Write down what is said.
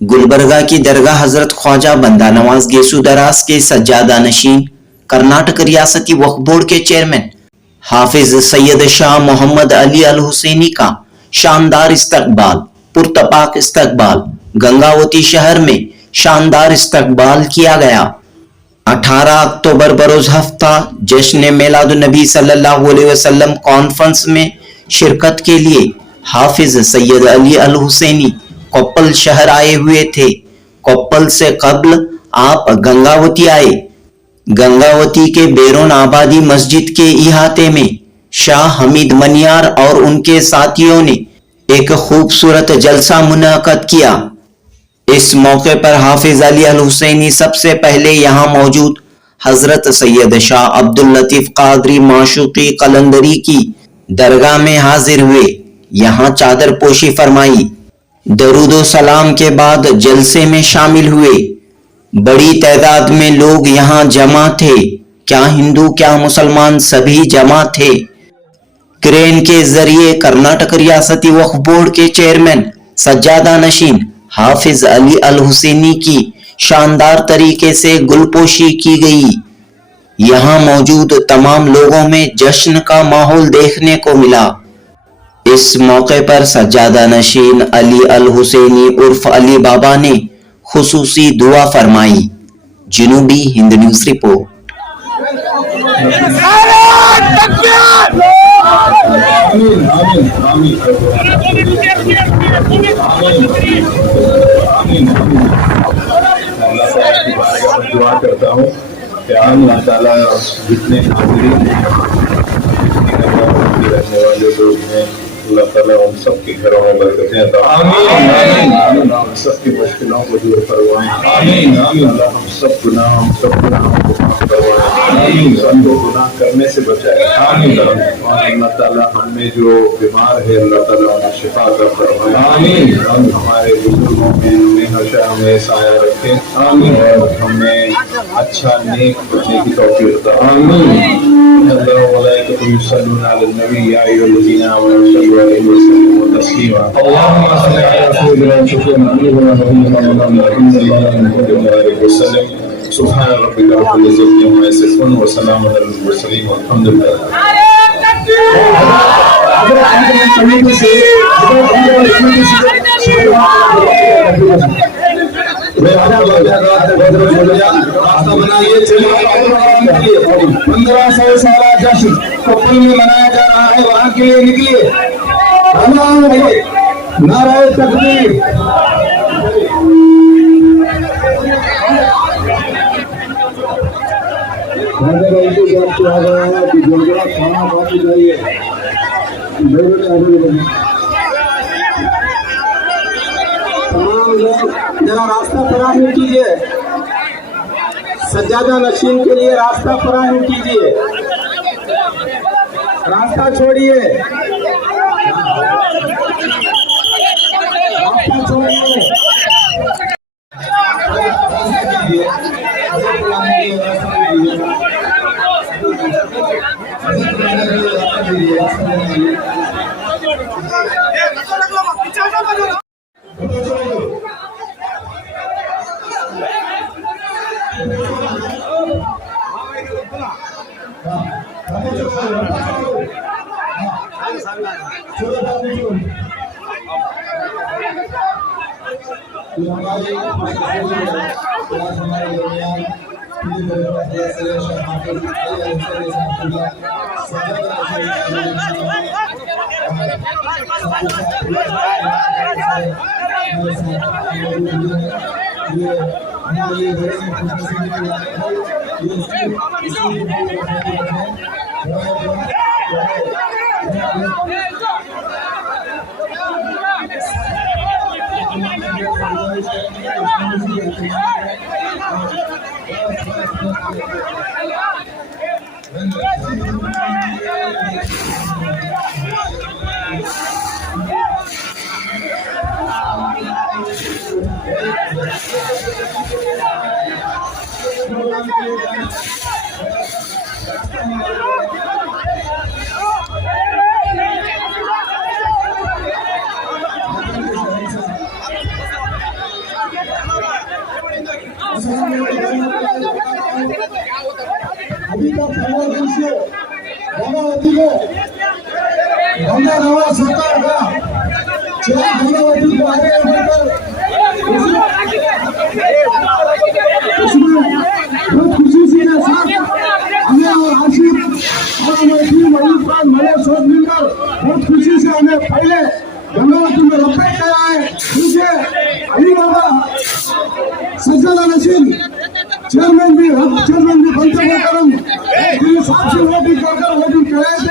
गुलबर्गा की दरगाह हजरत ख्वाजा बंदा नवाज गेसू दराज के सज्जादा नशीन कर्नाटक रियासती वक्फ बोर्ड के चेयरमैन हाफिज सैयद शाह मोहम्मद अली अल हुसैनी का शानदार इस्तकबाल, पुरतपाक इस्तकबाल गंगावती शहर में शानदार इस्तकबाल किया गया। 18 अक्टूबर बरोज हफ्ता जश्न मिलादुन नबी सल्लल्लाहु अलैहि वसल्लम कॉन्फ्रेंस में शिरकत के लिए हाफिज सैयद अली अल हुसैनी कोप्पल शहर आए हुए थे। कोप्पल से कब्ल आप गंगावती आए। गंगावती के बैरून आबादी मस्जिद के इहाते में शाह हमीद मनियार और उनके साथियों ने एक खूबसूरत जलसा मुनाकद किया। इस मौके पर हाफिज अली अल हुसैनी सबसे पहले यहाँ मौजूद हजरत सैयद शाह अब्दुल लतीफ कादरी माशूकी कलंदरी की दरगाह में हाजिर हुए। यहाँ चादर पोशी फरमाई। दरूदो सलाम के बाद जलसे में शामिल हुए। बड़ी तादाद में लोग यहाँ जमा थे। क्या हिंदू क्या मुसलमान सभी जमा थे। क्रेन के जरिए कर्नाटक रियासती वक्फ बोर्ड के चेयरमैन सज्जादा नशीन हाफिज अली अल हुसैनी की शानदार तरीके से गुलपोशी की गई। यहाँ मौजूद तमाम लोगों में जश्न का माहौल देखने को मिला। इस मौके पर सज्जादा नशीन अली अल हुसैनी उर्फ अली बाबा ने खुसूसी दुआ फरमाई। जनूबी हिंद न्यूज रिपोर्ट। दुआ करता हूँ कि अल्लाह ताला जितने हाजिरीन रहने वाले लोग हैं अल्लाह ताला उन सबके घरों में बरकतें अता फरमाए। हम सबकी मुश्किलों को दूर फरमाए। अल्लाह हम सब गुनाहों को माफ करवाए। सबको गुनाह करने से बचाए। अल्लाह ताला हमें जो बीमार है अल्लाह ताला उन्हें शिफा अता फरमाए। हमारे बुजुर्गों में हमेशा हमें साया रखे और हमें अच्छा नेक बनने की तौफीक अता फरमाए। अल्लाह वलाइकुम सल्लल्लाहु अलैहि नबी या अय्युहल्लज़ीना आमनू सल्लु अलैहि वसल्लम तस्लीमा। अल्लाहुम्मा सल्लि अला सय्यिदिना मुहम्मद वसल्लम। सुभान रब्बिका रब्बिल इज्जति अम्मा यसिफून व सलामुन अलल मुरसलीन वल्हम्दुलिल्लाह। रास्ता बनाइए 1500 साल जश्न कोप्पल में मनाया जा रहा है। वहाँ के लिए निकलिए। नाराए तकबीर। तमाम लोग जरा रास्ता फराहम कीजिए। सज्जादा नशीन के लिए रास्ता फराहम कीजिए। रास्ता छोड़िए। रास्ता छोड़िए। का पहला दिवस गंगावती में गंगा नवा सरकार का चेहरा गंगावती को आगे बढ़कर उसमें बहुत खुशी से साथ हमें और आशिफ और हमारे टीम अयूब खान मलेश सब मिलकर बहुत खुशी से हमें पहले गंगावती में रखा गया है। नीचे अली बाबा सज्जादा नशीन चेयरमैन भी बनते हुए करम हिसाब से वोटिंग कर वोटिंग कराए